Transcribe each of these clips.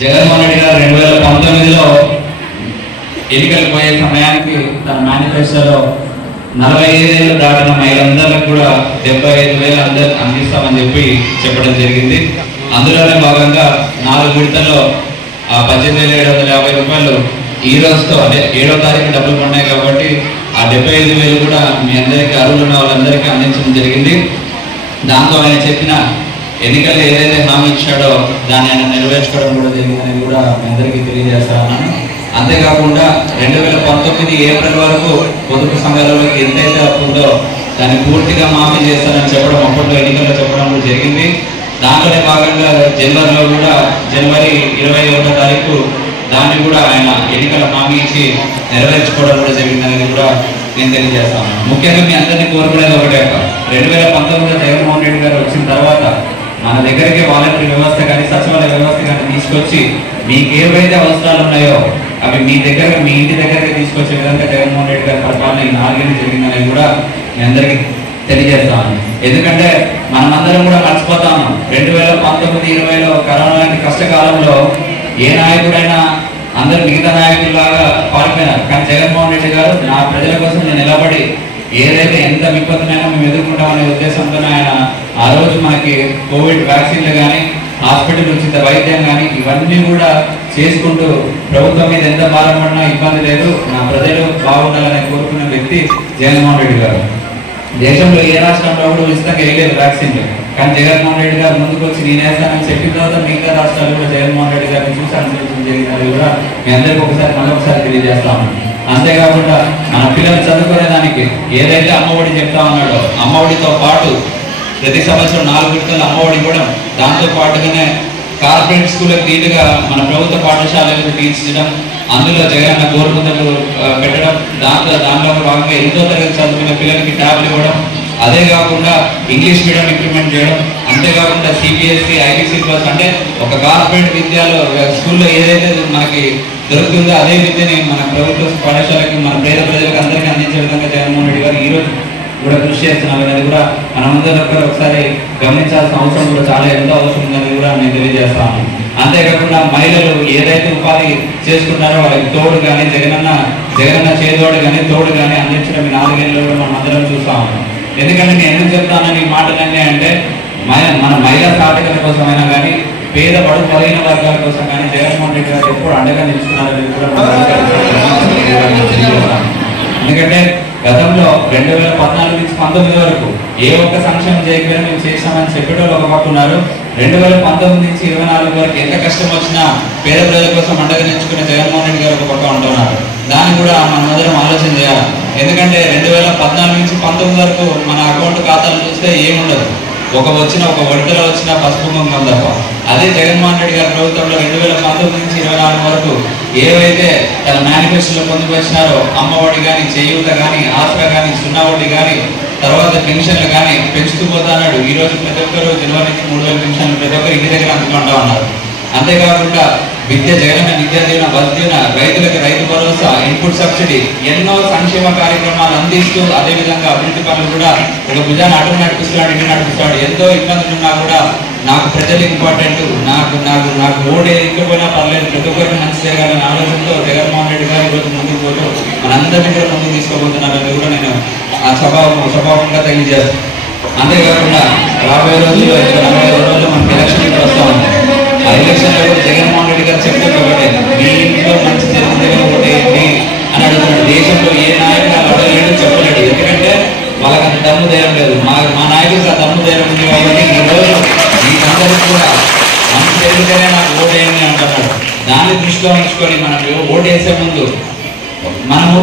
జగన్మోహన్ రెడ్డి గారు 2019లో ఎన్నికలకు పోయే సమయానికి తన మేనిఫెస్టోలో 45 ఏళ్ళు దాటిన మహిళలందరికీ కూడా 75,000 అందరూ అందిస్తామని చెప్పడం జరిగింది. అందులోనే భాగంగా 4 విడతల్లో ఆ 18,750 రూపాయలు ఈ రోజుతో అంటే 7వ తారీఖు డబ్బులు పడినాయి కాబట్టి ఆ 75,000 కూడా మీ అందరికీ అర్హులు ఉన్న వాళ్ళందరికీ అందించడం జరిగింది. దాంతో ఆయన చెప్పిన ఎన్నికల్లో ఏదైతే హామీ ఇచ్చాడో దాన్ని ఆయన నెరవేర్చుకోవడం కూడా జరిగిందని కూడా మీ అందరికీ తెలియజేస్తాను. అంతేకాకుండా 2019 ఏప్రిల్ వరకు పొదుపు సంఘాలలోకి ఎంతైతే అప్పు ఉందో దాన్ని పూర్తిగా మాఫీ చేస్తానని చెప్పడం అప్పట్లో ఎన్నికల్లో చెప్పడం కూడా జరిగింది. దాంట్లోనే భాగంగా జనవరిలో కూడా జనవరి 21వ తారీఖు దాన్ని కూడా ఆయన ఎన్నికల హామీ ఇచ్చి నెరవేర్చుకోవడం కూడా జరిగిందనేది కూడా నేను తెలియజేస్తాను. ముఖ్యంగా మీ అందరినీ కోరుకునేది ఒకటే, 2019లో జగన్మోహన్ రెడ్డి గారు వచ్చిన తర్వాత మన దగ్గరికి వాలంటరీ వ్యవస్థ కానీ సచివాలయ వ్యవస్థ కానీ తీసుకొచ్చి మీకు ఏవైతే అవసరాలు ఉన్నాయో అవి మీ ఇంటి దగ్గరికి తీసుకొచ్చే విధంగా జగన్మోహన్ రెడ్డి గారి పరిపాలన ఈ 4 ఏళ్ళు జరిగిందనేది కూడా మీ అందరికీ తెలియజేస్తాను. ఎందుకంటే మనమందరం కూడా మర్చిపోతాము 2019-20లో కరోనా లాంటి కష్టకాలంలో ఏ నాయకుడైనా అందరు మిగతా నాయకుల్లాగా పారిపోయినారు. కానీ జగన్మోహన్ రెడ్డి గారు నా ప్రజల కోసం నేను నిలబడి ఏదైతే ఎంత విపత్తునైనా మేము ఎదుర్కొంటామనే ఉద్దేశంతోనే ఆయన ఆ రోజు మనకి కోవిడ్ వ్యాక్సిన్లు కానీ హాస్పిటల్ ఉచిత వైద్యం కానీ ఇవన్నీ కూడా చేసుకుంటూ ప్రభుత్వం మీద ఎంత భారం పడినా ఇబ్బంది లేదు, నా ప్రజలు బాగుండాలని కోరుకున్న వ్యక్తి జగన్మోహన్ రెడ్డి గారు. దేశంలో ఏ రాష్ట్రంలో కూడా ఉచితంగా వేయలేదు వ్యాక్సిన్లు, కానీ జగన్మోహన్ రెడ్డి గారు ముందుకు వచ్చి నేను వేస్తానని చెప్పిన తర్వాత మిగతా రాష్ట్రాలు కూడా జగన్మోహన్ రెడ్డి గారిని చూసి అనుసరించడం జరిగింది కూడా మీ అందరికీ మరొకసారి తెలియజేస్తాము. అంతేకాకుండా మన పిల్లలు చదువుకునేదానికి ఏదైతే అమ్మఒడి చెప్తా ఉన్నాడో అమ్మఒడితో పాటు ప్రతి సంవత్సరం 4 విడతలు అమ్మఒడి ఇవ్వడం, దాంతో పాటుగానే కార్పొరేట్ స్కూళ్ళకి నీట్గా మన ప్రభుత్వ పాఠశాలలకు తీర్చడం, అందులో జగనన్న గోరుముద్దలు పెట్టడం, దాంట్లో భాగంగా 8వ తరగతి చదువుకునే పిల్లలకి ట్యాబ్లు ఇవ్వడం, అదే కాకుండా ఇంగ్లీష్ మీడియం ఇంప్లిమెంట్ చేయడం, అంతేకాకుండా సిబిఎస్ఈ ఐబీసీ సిలబస్ అంటే ఒక కార్పొరేట్ విద్యలో స్కూల్లో ఏదైతే మనకి దొరుకుతుందో అదే విద్యని మన ప్రభుత్వ పాఠశాలకి మన పేద ప్రజలకు అందరికీ అందించే విధంగా జగన్మోహన్ రెడ్డి గారు ఈరోజు కూడా కృషి చేస్తున్నారు అనేది కూడా మనమందరూ ఒకసారి గమనించాల్సిన అవసరం కూడా చాలా ఎంతో అవసరం ఉందని కూడా నేను తెలియజేస్తాను. అంతేకాకుండా మహిళలు ఏదైతే ఉపాధి చేసుకుంటారో వాళ్ళకి తోడు కానీ జగనన్న చేదోడు కానీ తోడు కానీ అందించడం ఈ 4 ఏళ్ళలో కూడా మనం అందరం చూస్తాము. ఎందుకంటే నేను ఎందుకు చెప్తానని ఈ మాటలన్నీ అంటే మన మహిళా సాధికారత కోసమైనా కానీ పేద బడుగు బలహీన వర్గాల కోసం కానీ జగన్మోహన్ రెడ్డి గారు ఎప్పుడు అండగా నిలుస్తున్నారని కూడా ఎందుకంటే గతంలో 2014 నుంచి 19 వరకు ఏ ఒక్క సంక్షేమం చేయకపోయినా మేము చేస్తామని చెప్పేటోళ్ళు ఒక పక్క ఉన్నారు. 2019 నుంచి 24 వరకు ఎంత కష్టం వచ్చినా పేద ప్రజల కోసం అండగా నిలుచుకునే జగన్మోహన్ రెడ్డి గారు ఒక పక్క ఉంటున్నారు. దాన్ని కూడా మనమందరం ఆలోచన చేయాలి. ఎందుకంటే 2014 నుంచి 19 వరకు మన అకౌంట్ ఖాతాలు చూస్తే ఏముండదు, ఒక విడతలో వచ్చిన పసుపు కుంకుమ తప్ప. అదే జగన్మోహన్ రెడ్డి గారి ప్రభుత్వంలో 2019 నుంచి 24 వరకు ఏవైతే తన మేనిఫెస్టోలో పొందుపరిచినారో అమ్మఒడి కానీ చేయూత కానీ ఆసరా కానీ 0 వడ్డీ కానీ తర్వాత పెన్షన్లు కానీ పెంచుతూ పోతున్నాడు. ఈ రోజు ప్రతి ఒక్కరు జనవరి నుంచి 3,000 పెన్షన్లు ప్రతి ఒక్కరు ఇంటి దగ్గర అందుకుంటా ఉన్నారు. అంతేకాకుండా జగనన్న విద్యా దీవెన, బస్ దీవెన, రైతులకు రైతు భరోసా, ఇన్పుట్ సబ్సిడీ ఎన్నో సంక్షేమ కార్యక్రమాలు అందిస్తూ అదేవిధంగా అభివృద్ధి పనులు కూడా ఒక భుజాన్ని అటు నడిపిస్తున్నాడు ఇటు నడిపిస్తాడు. ఎంతో ఇబ్బందులు ఉన్నా కూడా నాకు ప్రజలు ఇంపార్టెంట్, నాకు ఓడే ఇంకపోయినా పర్లేదు, ప్రతి ఒక్కరికి మంచి జరగాలనే ఆలోచనతో జగన్మోహన్ రెడ్డి గారు ఈరోజు ముందుకు పోతూ మనందరినీ కూడా ముందుకు తీసుకోబోతున్నారని కూడా నేను ఆ స్వభావంగా తెలియజేస్తాను. అంతేకాకుండా రాబోయే రోజుల్లో 45 రోజుల్లో మనకి ఎలక్షన్ వస్తూ ఉంది. ఆ ఎలక్షన్లో కూడా జగన్మోహన్ రెడ్డి గారు చెప్తే ఒకటే, మీ ఇంట్లో మంచి జరిగింది ఒకటేంటి అని అడుగుతున్నాడు. దేశంలో ఏ నాయకుడు అడగలేడు, చెప్పలేడు. ఎందుకంటే వాళ్ళకి అంత దమ్ము ధైర్యం లేదు. మా నాయకుడికి ఆ దమ్ము ధైర్యం ఉంది కాబట్టి ఈరోజు మీకందరికీ కూడా మంచి జరిగితేనే నాకు ఓటేయండి అంటున్నాడు. దాన్ని దృష్టిలో ఉంచుకొని మనం ఓటు వేసే ముందు మనము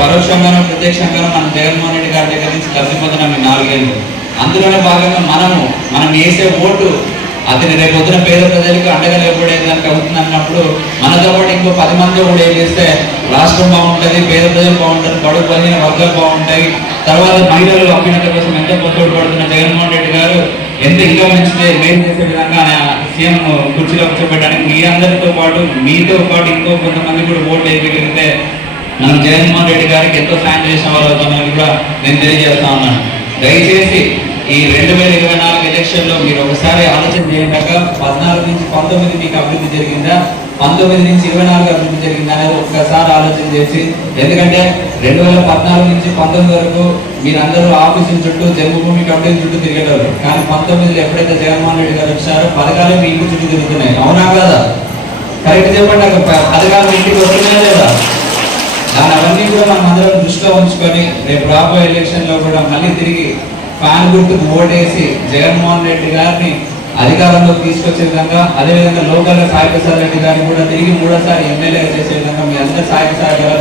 పరోక్షంగానో ప్రత్యక్షంగానో మనం జగన్మోహన్ రెడ్డి గారి దగ్గర నుంచి లబ్ధిపోతున్నాం ఈ 4 ఏళ్ళు. అందులోనే భాగంగా మనం వేసే ఓటు అతని రేపు పొద్దున పేద ప్రజలకు అండగా నిలబడేదానికి అవుతుంది అన్నప్పుడు మనతో పాటు ఇంకో 10 మంది కూడా ఏం చేస్తే రాష్ట్రం బాగుంటుంది, పేద ప్రజలు బాగుంటారు, బడుగు బలహీన వర్గాలు బాగుంటాయి. తర్వాత మహిళలు అభ్యున్నత కోసం ఎంతో పోరాడుతున్న జగన్మోహన్ రెడ్డి గారు ఎంత ఇంకా మంచిదే మేలు చేసే విధంగా సీఎం కుర్చీలో కూర్చోబెట్టడానికి మీరందరితో పాటు మీతో పాటు ఇంకో కొంతమంది కూడా ఓట్లు వేయగలిగితే మనం జగన్మోహన్ రెడ్డి గారికి ఎంతో సాయం చేసిన వాళ్ళు అవుతామని కూడా నేను తెలియజేస్తా ఉన్నాను. దయచేసి ఈ 2024 ఎలక్షన్లో మీరు ఒకసారి ఆలోచన చేయండి. 14 నుంచి 19 మీకు అభివృద్ధి జరిగిందా, 19 నుంచి 24 అభివృద్ధి జరిగిందా అనేది ఒక్కసారి ఆలోచన చేసి, ఎందుకంటే 2014 నుంచి 19 వరకు మీరందరూ ఆఫీసుల చుట్టూ జన్మభూమి కమిటీ చుట్టూ తిరిగేవారు. కానీ 19లో ఎప్పుడైతే జగన్మోహన్ రెడ్డి గారు వచ్చారో పథకాలే మీ ఇంటి చుట్టూ తిరుగుతున్నాయి. అవునా కదా? కరెక్ట్ చెప్పండి. పథకాలు మీ ఇంటికి వస్తున్నాయా లేదా? దాని అవన్నీ కూడా మనం అందరం దృష్టిలో ఉంచుకొని రేపు రాబోయే ఎలక్షన్లో కూడా మళ్ళీ తిరిగి ఫ్యాన్ గుర్తుకు ఓటేసి జగన్మోహన్ రెడ్డి గారిని అధికారంలోకి తీసుకొచ్చే విధంగా, అదేవిధంగా లోకల్గా సాయి ప్రసాద్ రెడ్డి గారిని కూడా తిరిగి 3వ సారి ఎమ్మెల్యేగా చేసే విధంగా మీ అందరి సాయి ప్రసాద్ గారు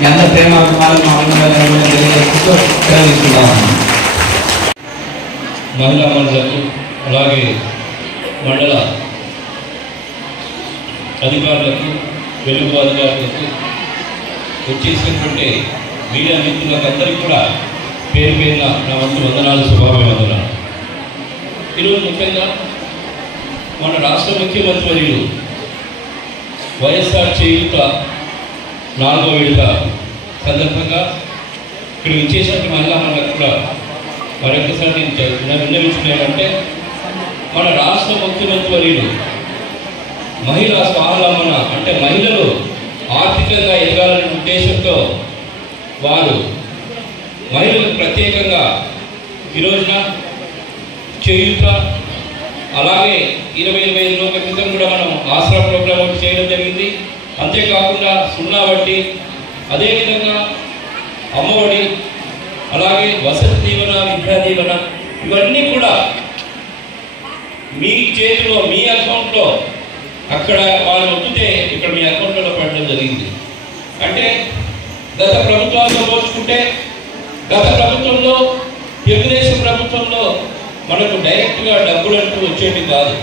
మీ అందరి ప్రేమ అభిమానులు మా అభిమానులను కూడా తెలియజేస్తూ సెలవిస్తున్నాము. మహిళా మండలకు అలాగే మండల అధికారులకు, వెలుగు అధికారులకు, వచ్చేసినటువంటి మీడియా మిత్రులకు అందరికీ కూడా పేరు పేరున నా వంతు వందనాలు, శుభాభివందనాలు. ఈరోజు ముఖ్యంగా మన రాష్ట్ర ముఖ్యమంత్రి వర్యులు వైఎస్ఆర్ చేయూత 4వ విడత సందర్భంగా ఇక్కడ విచ్చేసినట్టు మహిళా మండలకు కూడా మరొకసారి నేను విన్నవించుకునేదంటే, మన రాష్ట్ర ముఖ్యమంత్రి వర్యులు మహిళా స్వావలంబన అంటే మహిళలు ఆర్థికంగా ఎదగాలనే ఉద్దేశంతో వారు మహిళలకు ప్రత్యేకంగా ఈ రోజున చేయూత, అలాగే 20-25 రోజుల క్రితం కూడా మనం ఆసరా ప్రోగ్రాం ఒకటి చేయడం జరిగింది. అంతేకాకుండా 0 వడ్డీ, అదేవిధంగా అమ్మఒడి, అలాగే వసతి దీవెన, విద్యా దీవెన, ఇవన్నీ కూడా మీ చేతిలో మీ అకౌంట్లో అక్కడ వాళ్ళు నొక్కితే ఇక్కడ మీ అకౌంట్లో పడడం జరిగింది. అంటే గత ప్రభుత్వాలతో పోల్చుకుంటే గత ప్రభుత్వంలో, తెలుగుదేశం ప్రభుత్వంలో మనకు డైరెక్ట్గా డబ్బులు అంటూ వచ్చేవి కాదు.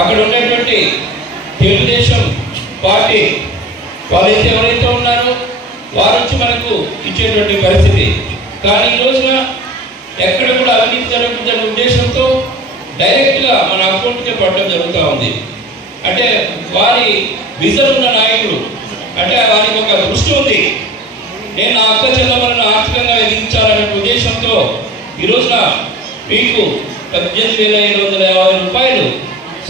అక్కడ ఉండేటువంటి తెలుగుదేశం పార్టీ వాళ్ళైతే ఎవరైతే ఉన్నారో వారు వచ్చి మనకు ఇచ్చేటువంటి పరిస్థితి. కానీ ఈ రోజున ఎక్కడ కూడా అవినీతి జరుగుతుందనే ఉద్దేశంతో డైరెక్ట్గా మన అకౌంట్కే పడడం జరుగుతూ ఉంది. అంటే వారి విజన్ ఉన్న నాయకుడు, అంటే వారికి ఒక దృష్టి ఉంది, నేను నా అక్క చెల్లెమ్మలను ఆర్థికంగా ఎదిగించాలనే ఉద్దేశంతో ఈ రోజున మీకు 18,750 రూపాయలు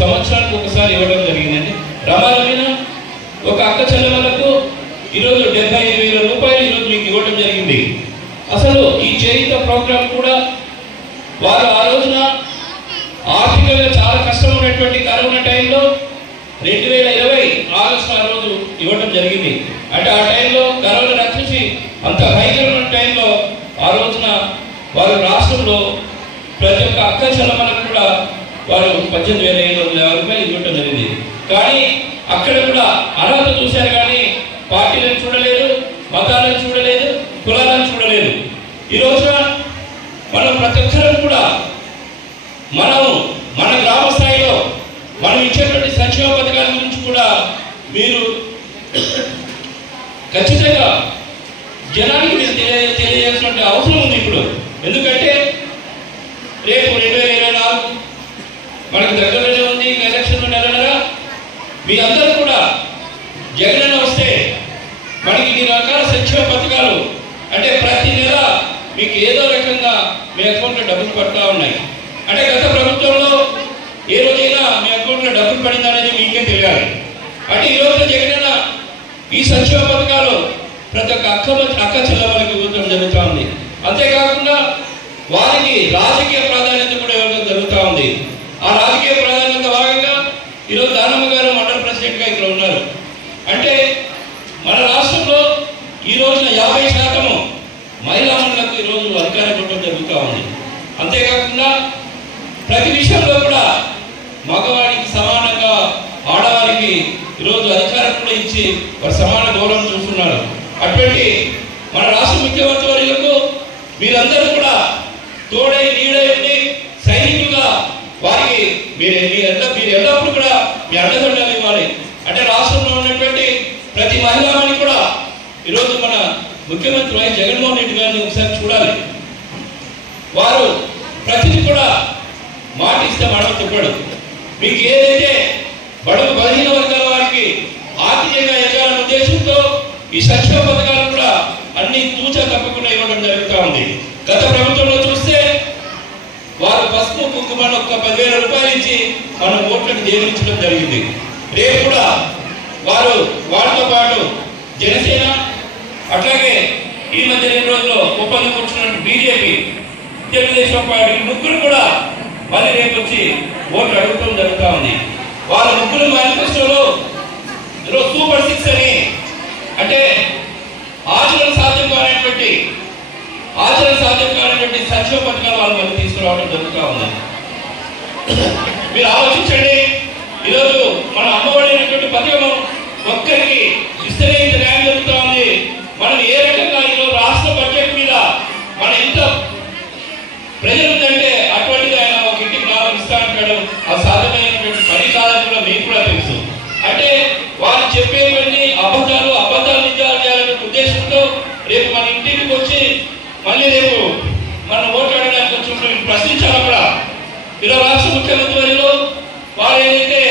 సంవత్సరానికి ఒకసారి ఇవ్వడం జరిగిందండి. రమారమైన ఒక అక్క చెల్లెమ్మలకు ఈరోజు 75,000 రూపాయలు ఈరోజు మీకు ఇవ్వడం జరిగింది. అసలు ఈ చేయూత ప్రోగ్రాం కూడా వారు ఆ రోజున ఆర్థికంగా చాలా కష్టం ఉన్నటువంటి కరోనా టైంలో 2020 ఆగస్టు ఆ రోజు ఇవ్వడం జరిగింది. అంటే ఆ టైంలో కరోనా రక్షించి అంత భయంకరమైన టైంలో ఆ రోజున వారు రాష్ట్రంలో ప్రతి ఒక్క అక్క చెల్లెమ్మలకు కూడా వారు 18,750 రూపాయలు ఇవ్వడం జరిగింది. కానీ అక్కడ కూడా అర్హత చూశారు, కానీ పార్టీలను చూడలేదు, మతాలను చూడలేదు, కులాలను చూడలేదు. ఈ రోజున మనం ప్రతి ఒక్కరం కూడా మన గ్రామ స్థాయిలో మనం ఇచ్చేటువంటి సంక్షేమ పథకాల గురించి కూడా మీరు ఖచ్చితంగా జనానికి మీరు తెలియజేసినటువంటి అవసరం ఉంది ఇప్పుడు. ఎందుకంటే రేపు 2024 మనకు దగ్గరలోనే ఉంది, ఎలక్షన్ నెలన్నర. మీ అందరూ కూడా జగనన్న వస్తే మనకి ఇన్ని రకాల సంక్షేమ పథకాలు, అంటే ప్రతి నెల మీకు ఏదో రకంగా మీ అకౌంట్లో డబ్బులు పడతా ఉన్నాయి. అంటే గత ప్రభుత్వంలో ఏ రోజైనా మీ అకౌంట్లో డబ్బులు పడిందనేది మీకే తెలియాలి. అంటే ఈ రోజు జగనన్న ఈ సంక్షేమ పథకాలు ప్రతి ఒక్క అక్క చెల్లెమ్మలకి ఇవ్వడం జరుగుతూ ఉంది. అంతేకాకుండా వారికి రాజకీయ ప్రాధాన్యత కూడా ఇవ్వడం జరుగుతూ ఉంది. ఆ రాజకీయ ప్రాధాన్యత భాగంగా ఈరోజు దానమ్మ గారు మండల ప్రెసిడెంట్గా ఇక్కడ ఉన్నారు. అంటే మన రాష్ట్రంలో ఈ రోజున 50% మహిళా మండలకు ఈరోజు అధికారం ఇవ్వడం జరుగుతూ ఉంది. అంతేకాకుండా ప్రతి విషయంలో కూడా మగవాడికి సమానంగా ఆడవారికి ఈరోజు అధికారం కూడా ఇచ్చి వారు సమాన గౌరవం చూస్తున్నారు. అటువంటి మన రాష్ట్ర ముఖ్యమంత్రి వర్యులకు మీరందరూ కూడా తోడై నీడై ఉండి సైనికులుగా వారికి మీరు ఎల్లప్పుడూ కూడా మీ అండదండలు ఇవ్వాలి. అంటే రాష్ట్రంలో ఉన్నటువంటి ప్రతి మహిళని కూడా ఈరోజు మన ముఖ్యమంత్రి వైఎస్ జగన్మోహన్ రెడ్డి గారిని ఒకసారి చూడాలి. వారు ప్రతిదీ కూడా మాట ఇస్తే మడవ తిప్పడు. మీకు ఏదైతే బడుగు బలహీన వర్గాల వారికి ఆర్థికంగా ఎదగాలనే ఉద్దేశంతో ఈ సంక్షేమ పథకాలు కూడా అన్ని తూచా తప్పకుండా ఇవ్వడం జరుగుతూ ఉంది. గత ప్రభుత్వంలో చూస్తే వారు పసుపు కుంకుమను ఒక్క జనసేన, అట్లాగే ఈ మధ్య 2 రోజుల్లో ఒప్పందం కూర్చున్న బీజేపీ, తెలుగుదేశం పార్టీ ముగ్గురు కూడా మళ్ళీ రేపు వచ్చి ఓట్లు అడగటం జరుగుతూ ఉంది. వాళ్ళ ముగ్గురు మేనిఫెస్టోలో సూపర్ 6 అని, అంటే ఆచరణ సాధ్యం కానటువంటి సంక్షేమ పథకాలు వాళ్ళు మళ్ళీ తీసుకురావడం జరుగుతూ ఉంది. మీరు ఆలోచించండి, ఈరోజు మన అమ్మఒడి పథకం ఒక్కరికి ఇస్తేనే ఇంత న్యాయం జరుగుతూ ఉంది. మనం ఏ రకంగా ఈరోజు రాష్ట్ర బడ్జెట్ మీద మన ఇంత ప్రజలు ఉందంటే అటువంటిది ఆయన ఒక ఇంటికి 4 ఇస్తా అంటాడు. అది సాధ్యమైనటువంటి పని కాదని కూడా మీకు కూడా తెలుసు. అంటే వాళ్ళు చెప్పేవన్నీ అబద్ధాలు నిజాలు చేయాలనే ఉద్దేశంతో రేపు మన ఇంటికి వచ్చి మళ్ళీ రేపు మన ఓట్లు అడగడానికి వచ్చినప్పుడు ప్రశ్నించాలి. కూడా ఈరోజు రాష్ట్ర ముఖ్యమంత్రి వారిలో వారు ఏదైతే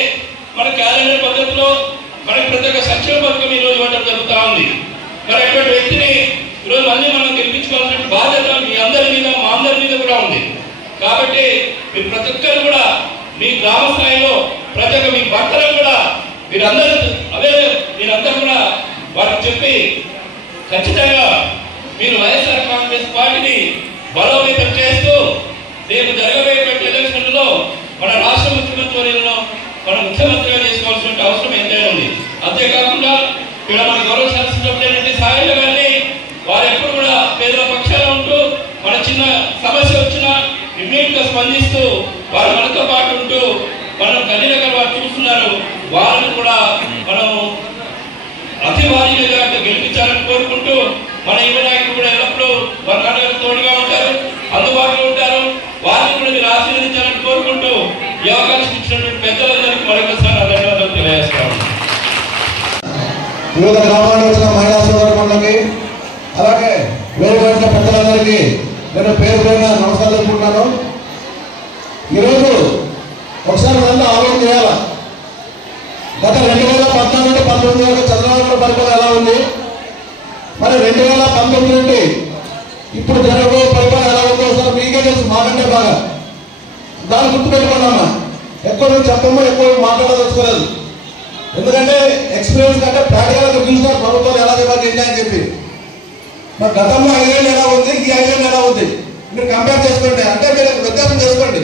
మన క్యాలెండర్ పద్ధతిలో మనకి ప్రతి ఒక్క సంక్షేమ పథకం ఈరోజు ఇవ్వడం జరుగుతూ ఉంది. మరి అటువంటి వ్యక్తిని ఈరోజు మళ్ళీ మనం గెలిపించుకోవాల్సిన బాధ్యత మీ అందరి మీద, మా అందరి మీద కూడా ఉంది. కాబట్టి మీరు ప్రతి ఒక్కరు కూడా మీ గ్రామ స్థాయిలో ప్రతి ఒక్క మీ భర్తలకు కూడా మీరందరూ కూడా వారికి చెప్పి ఖచ్చితంగా మీరు వైఎస్ఆర్ కాంగ్రెస్ పార్టీని బలోపేతం చేస్తూ రేపు జరగబోయేటువంటి ఎలక్షన్లలో మన రాష్ట్ర ముఖ్యమంత్రిలో మన ముఖ్యమంత్రిగా చేసుకోవాల్సిన అవసరం ఎంతైనా ఉంది. అంతేకాకుండా ఇక్కడ మన గౌరవ శాసనసభ్యులైనటువంటి సాయిల గారిని వారు ఎప్పుడు కూడా పేదల పక్షాన ఉంటూ మన చిన్న సమస్య వచ్చినా ఇమ్మీడియట్ గా స్పందిస్తూ వారు మనతో పాటు ఉంటూ మనం అన్ని రకాల వారు చూస్తున్నారు. వారిని కూడా మనం అతి భారీ మెజార్టీతో గెలిపించాలని కోరుకుంటూ మన యువ నాయకులు కూడా ఎల్లప్పుడూ వారి నాన్నగారు తోడుగా ఉంటారు, అందుబాటులో ఉంటారు. వారిని కూడా మీరు ఆశీర్వదించాలని కోరుకుంటూ ఈ అవకాశం ఇచ్చినటువంటి పెద్దలందరికీ మరొకసారి ధన్యవాదాలు తెలియజేస్తాను. వివిధ గ్రామాల్లో వచ్చిన మహిళా సోదరులకి అలాగే వేరుగా పెద్దలందరికీ నేను పేరు నమస్కారం చెప్పుకుంటున్నాను. ఈరోజు ఒకసారి మళ్ళీ ఆలోచన చేయాలి. గత 2014 నుండి 19 వరకు చంద్రబాబు నాయుడు పరిపాలన ఎలా ఉంది, మరి 2019 నుండి ఇప్పుడు జరగబోయే పరిపాలన ఎలా ఉందో ఒకసారి మీకే తెలుసు, మాకంటే బాగా. దాన్ని గుర్తుపెట్టుకున్నామా, ఎక్కువ మేము చెప్పము, ఎక్కువ మాట్లాడదలుచుకోలేదు. ఎందుకంటే ఎక్స్పీరియన్స్ కంటే ప్రాక్టికల్గా చూసినారు ప్రభుత్వాలు ఎలా చేయాలని చెప్పి. మరి గతంలో 5 ఏళ్ళు ఎలా ఉంది, ఈ 5 ఏళ్ళు ఎలా ఉంది మీరు కంపేర్ చేసుకోండి. అంటే మీరు వ్యత్యాసం చేసుకోండి.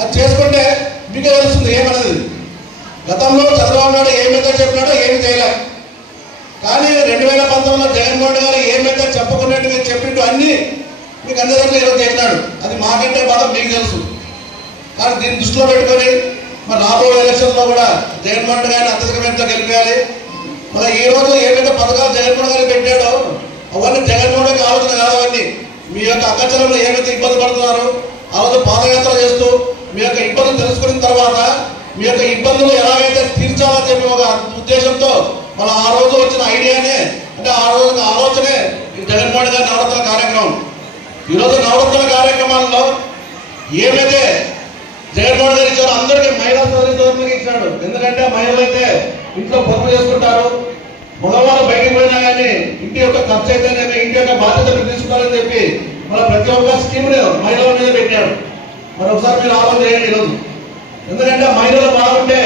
అది చేసుకుంటే మీకే తెలుస్తుంది ఏమన్నది. గతంలో చంద్రబాబు నాయుడు ఏమైతే చెప్పినాడో ఏమి చేయలే, కానీ 2019లో జగన్మోహన్ గారు ఏమైతే చెప్పకున్నట్టుగా చెప్పింటూ అన్ని మీకు అన్ని దగ్గర ఈరోజు చేసినాడు. అది మాకంటే బాగా మీకు తెలుసు. కానీ దీన్ని దృష్టిలో పెట్టుకొని మరి రాబోయే ఎలక్షన్లో కూడా జగన్మోహన్ గారిని అత్యధిక మేరతో గెలిపేయాలి. మరి ఈ రోజు ఏమైతే పథకాలు జగన్మోహన్ గారు పెట్టాడో అవన్నీ జగన్మోహన్ గారికి ఆలోచన కాదు. అవన్నీ మీ యొక్క అక్కచలంలో ఏమైతే ఇబ్బంది పడుతున్నారో ఆ రోజు పాదయాత్ర చేస్తూ మీ యొక్క ఇబ్బందులు తెలుసుకున్న తర్వాత మీ యొక్క ఇబ్బందులు ఎలాగైతే తీర్చాలని చెప్పి ఒక ఉద్దేశంతో మన ఆ రోజు వచ్చిన ఐడియానే, అంటే ఆ రోజు ఆలోచనే జగన్మోహన్ గారి నవరత్న కార్యక్రమం. ఈరోజు నవరత్న కార్యక్రమాల్లో ఏమైతే జగన్మోహన్ గారు ఇచ్చారో అందరికీ మహిళా సోదరులకు ఇచ్చాడు. ఎందుకంటే మహిళలు అయితే ఇంట్లో పనులు చేసుకుంటారు, మగవాళ్ళు బయటకు పోయినా కానీ ఇంటి యొక్క ఖర్చు అయితే ఇంటి యొక్క బాధ్యతను తీసుకుంటారని చెప్పి మన ప్రతి ఒక్క స్కీమ్ని మహిళల మీద పెట్టాడు. మరి ఒకసారి మీరు ఆలోచన చేయండి ఈరోజు. ఎందుకంటే మహిళలు బాగుంటే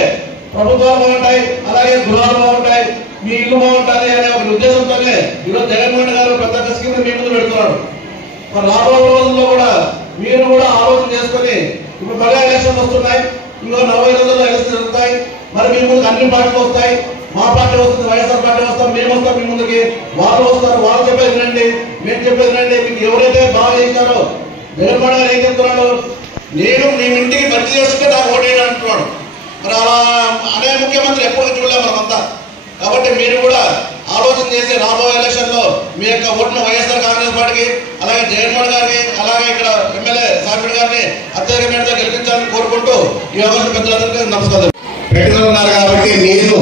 ప్రభుత్వాలు బాగుంటాయి, అలాగే గృహాలు బాగుంటాయి, మీ ఇల్లు బాగుంటుంది అనే ఒక ఉద్దేశంతోనే ఈరోజు జగన్మోహన్ గారు పెద్ద స్కీమ్ మీ ముందు పెడుతున్నాడు. మరి రాబోయే రోజుల్లో కూడా మీరు కూడా ఆలోచన చేసుకొని ఇప్పుడు మళ్ళీ ఎలక్షన్లు వస్తున్నాయి, ఇంకో 40 రోజుల్లో ఎలక్షన్ జరుగుతాయి. మరి మీ ముందుకు అన్ని పార్టీలు వస్తాయి, మా పార్టీ వస్తుంది, వైఎస్ఆర్ పార్టీ వస్తాం, మేము వస్తాం మీ ముందుకి, వాళ్ళు వస్తారు, వాళ్ళు చెప్పేది రండి, మేము చెప్పేది రండి. మీకు ఎవరైతే బాగా చేస్తారో జగన్మోహన్ గారు ఏం చెప్తున్నాడు, నేను మీ ఇంటికి భర్తీ చేసుకుంటే నాకు ఓటేయడం అంటున్నాడు. మరి అలా అనే ముఖ్యమంత్రి ఎప్పుడు చూడలేము మనమంతా. కాబట్టి మీరు కూడా ఆలోచన చేసి రాబోయే ఎలక్షన్లో మీ యొక్క ఓటును వైఎస్ఆర్ కాంగ్రెస్ పార్టీకి, అలాగే జగన్మోహన్ గారిని, అలాగే ఇక్కడ ఎమ్మెల్యే సాఫ్రెడ్డి గారిని అత్యధిక మేరతో గెలిపించాలని కోరుకుంటూ ఈ అవకాశం పెద్దలందరికీ నమస్కారం పెట్టుకున్నారు. కాబట్టి మీరు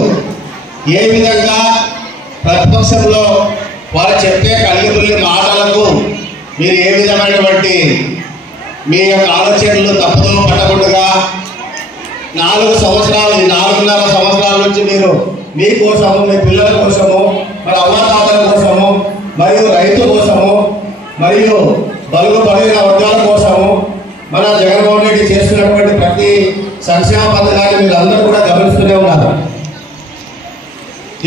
ఏ విధంగా ప్రతిపక్షంలో వారు చెప్పే కలిగిబుల్లి మాటలకు మీరు ఏ విధమైనటువంటి మీ యొక్క ఆలోచనలు తప్పుదో పట్టకుండా 4 సంవత్సరాలు, 4.5 సంవత్సరాల నుంచి మీరు మీ కోసము, మీ పిల్లల కోసము, మన అవ్వాతాతల కోసము, మరియు రైతు కోసము, మరియు బలుగు బలహీన వర్గాల కోసము మన జగన్మోహన్ రెడ్డి చేస్తున్నటువంటి ప్రతి సంక్షేమ పథకాన్ని మీరు అందరూ కూడా గమనిస్తూనే ఉన్నారు.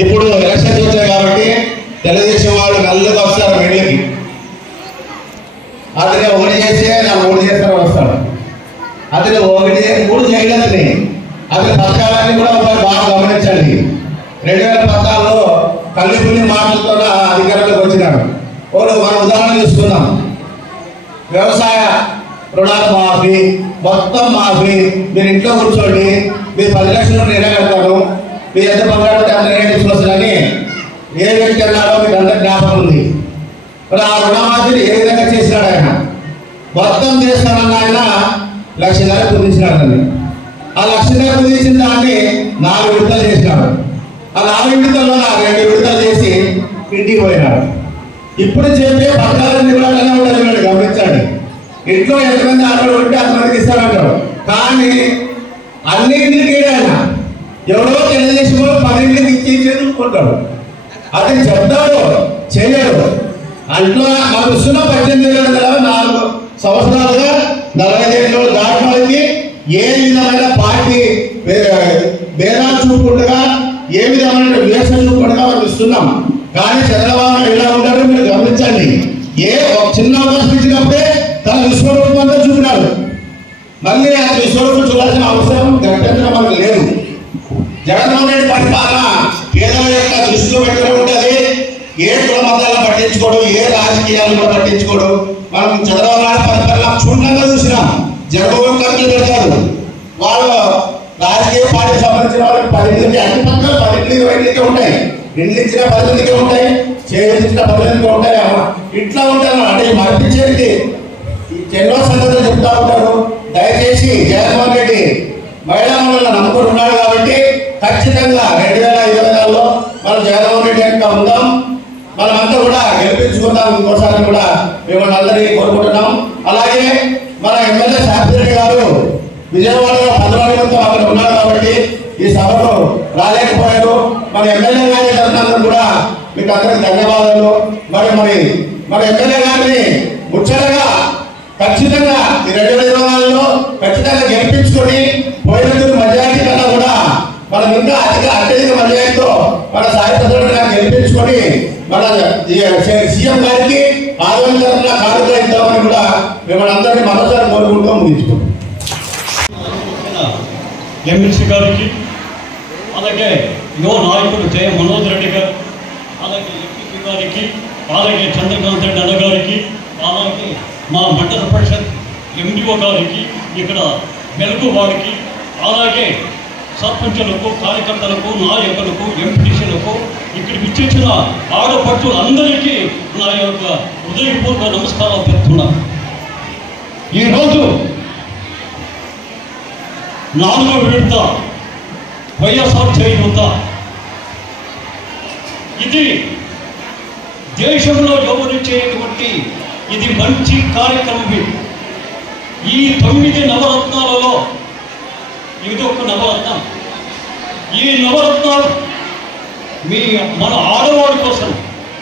ఇప్పుడు ఎలక్షన్స్ వచ్చాయి కాబట్టి గమనించండి. 2014లో కల్లిపుల్లి మాటలతో అధికారంలోకి వచ్చినాడు. మనం ఉదాహరణ తీసుకుందాం. వ్యవసాయ రుణాలు మాఫీ, మొత్తం మాఫీ. మీరు ఇంట్లో కూర్చోండి, మీరు 10 లక్షలు నేనే కడతాను, మీరు ఎంత బంగారు నేనే తీసుకొస్తానని ఏ వ్యక్తి అన్నాడో మీకు అందరి జ్ఞాపకం ఉంది. మరి ఆ రుణమాఫీని ఏ విధంగా చేసినాడు ఆయన? మొత్తం చేస్తానన్న ఆయన 1 లక్ష కుదించినాడండి. ఆ 1 లక్ష కుదించిన దాన్ని 4 విడతలు చేసినాడు. ఆ 4 విడతల్లో 2 విడతలు చేసి ఇంటికి పోయినాడు. ఇప్పుడు చెప్పే పథకాలన్నీ కూడా అలానే ఉండాలి. గమనించండి. ఇంట్లో ఎంతమంది ఆడవాళ్ళు ఉంటే అంతమందికి ఇస్తారంటారు, కానీ అన్నింటికి ఆయన ఎవరో తెలుగుదేశం 10 ఇంటికి ఇచ్చి చేసుకుంటాడు. అది చెప్తాడు, చేయలేడు. అంట్లో మాకు ఇస్తున్న 18,4 సంవత్సరాలుగా 45 ఏళ్ళు దాటిన వాళ్ళకి ఏ విధమైన పార్టీ భేదాలు చూపుకుంటుగా, ఏ విధమైన వేసం చూపుకుంటుగా మనం ఇస్తున్నాం. కానీ చంద్రబాబు నాయుడు ఎలా ఉంటారో మీరు గమనించండి. ఒక చిన్న అవకాశం ఇచ్చినప్పుడే తన విశ్వరూపంతో చూపినాడు. మళ్ళీ ఆ విశ్వరూపం చూడాల్సిన అవసరం గట్టంగా మనకు లేదు. జగన్మోహన్ రెడ్డి పరిపాలన పేదల యొక్క దృష్టిలో పెట్టుకుని ఉంటుంది. ఏ కుల మతాలను పట్టించుకోడు, ఏ రాజకీయాలను పట్టించుకోడు. మనం చంద్రబాబు నాయుడు పరిపాలన క్షుణ్ణంగా చూసినాం. జగన్మోహన్ ఖర్చులు పెడతారు. వాళ్ళు రాజకీయ పార్టీకి సంబంధించిన వాళ్ళకి 10 మంది అన్ని పక్కన 10 మందికి ఉంటాయి. ఇండ్లు ఇచ్చిన 10 మందికి ఉంటాయి, చేయించిన 10 మందికి ఉంటాయి. ఇట్లా ఉంటారు. అంటే మర్పించేది ఎన్నో సంగతులు చెప్తా ఉంటారు. దయచేసి జగన్మోహన్ రెడ్డి మహిళా మండలిని నమ్ముకుని ఉన్నాడు కాబట్టి ఖచ్చితంగా 2024లో మనం జగన్మోహన్ రెడ్డి వెనుక ఉందాం. మనమంతా కూడా గెలిపించుకుందాం. ఇంకోసారి కూడా మిమ్మల్ని అందరినీ కోరుకుంటున్నాం. అలాగే మన ఎమ్మెల్యే శాస్త్రి గారు విజయవాడలో 10 మంది అక్కడ ఉన్నారు కాబట్టి ఈ సభకు రాలేకపోయారు. మన ఎమ్మెల్యే గారి తరఫున కూడా మీకు అందరికి ధన్యవాదాలు. మరి మన ఎమ్మెల్యే గారిని ముచ్చటగా ఖచ్చితంగా ఈ 2024లో ఖచ్చితంగా గెలిపించుకొని పోయినందుకు మెజారిటీ కన్నా కూడా మనం ఇంకా అత్యధిక మెజారిటీతో మన సాయపత్రులను గెలిపించుకొని మన సీఎం గారికి ఆదరణ కానుకలు ఇద్దామని కూడా మిమ్మల్ని అందరినీ మరోసారి కోరుకుంటూ ముగించుకుంటాం. ఎమ్మెల్సీ గారికి, అలాగే యువ నాయకుడు జయ మనోజ్ రెడ్డి గారు, అలాగే ఎంపీ గారికి, అలాగే చంద్రకాంత్ రెడ్డి అన్న గారికి, అలాగే మా మండల పరిషత్ ఎండిఓ గారికి, ఇక్కడ వెలుగు వారికి, అలాగే సర్పంచులకు, కార్యకర్తలకు, నాయకులకు, ఎంపీటీసీలకు, ఇక్కడికి ఇచ్చేసిన ఆడపడుచులందరికీ నా యొక్క హృదయపూర్వక నమస్కారాలు చెప్తున్నాను. ఈరోజు 4వ విడత వైఎస్ఆర్ చేయూత, ఇది దేశంలో ఎవరు చేయటువంటి ఇది మంచి కార్యక్రమం. ఈ 9 నవరత్నాలలో ఇది ఒక నవరత్నం. ఈ నవరత్నాలు మన ఆడవాడి కోసం,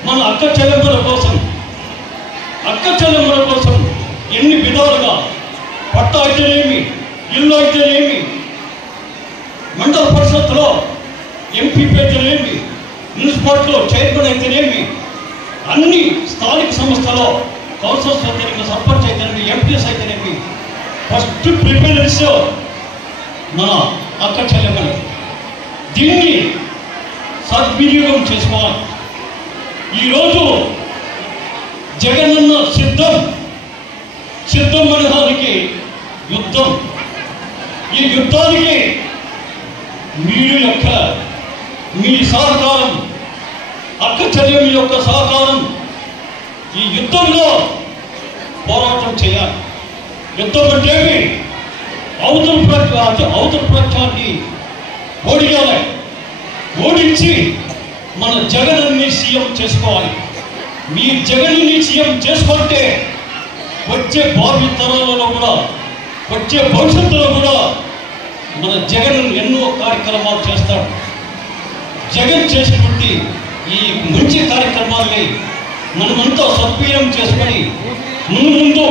మన అక్క చెల్లెమ్మల కోసం ఎన్ని విధాలుగా పట్ట అయితేనేమి, ఇల్లు అయితేనేమి, మండల పరిషత్తులో ఎంపీ అయితేనేమి, మున్సిపాలిటీలో చైర్మన్ అయితేనేమి, అన్ని స్థానిక సంస్థలో కౌన్సిల్స్ అయితేనేమి, సర్పంచ్ అయితేనేమి, ఎంపీఎస్ అయితేనేమి, ఫస్ట్ ప్రిఫరెన్స్ మన అక్క చెల్లెమ్మలు. దీన్ని సద్వినియోగం చేసుకోవాలి. ఈరోజు జగనన్న సిద్ధం అనడానికి యుద్ధం. ఈ యుద్ధానికి మీ సహకారం, అక్క చెల్లెమ్మ యొక్క సహకారం, ఈ యుద్ధంలో పోరాటం చేయాలి. యుద్ధం అంటే అవతల పక్షాన్ని ఓడియాలి. ఓడించి మన జగన్ని సీఎం చేసుకోవాలి. మీ జగన్ని సీఎం చేసుకుంటే వచ్చే భావి తరాలలో కూడా, వచ్చే భవిష్యత్తులో కూడా మన జగన్ ఎన్నో కార్యక్రమాలు చేస్తాడు. జగన్ చేసేటువంటి ఈ మంచి కార్యక్రమాల్ని మనమంతా సద్వినియోగం చేసుకొని ముందు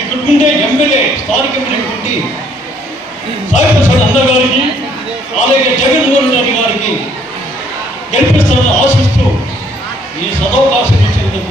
ఇక్కడ ఉండే ఎమ్మెల్యే, స్థానిక ఎమ్మెల్యే ఉండి సాయిప్రసాద్ అన్న గారికి, అలాగే జగన్మోహన్ రెడ్డి గారికి గెలిపిస్తారని ఆశిస్తూ ఈ సదవకాశం ఇచ్చేందుకు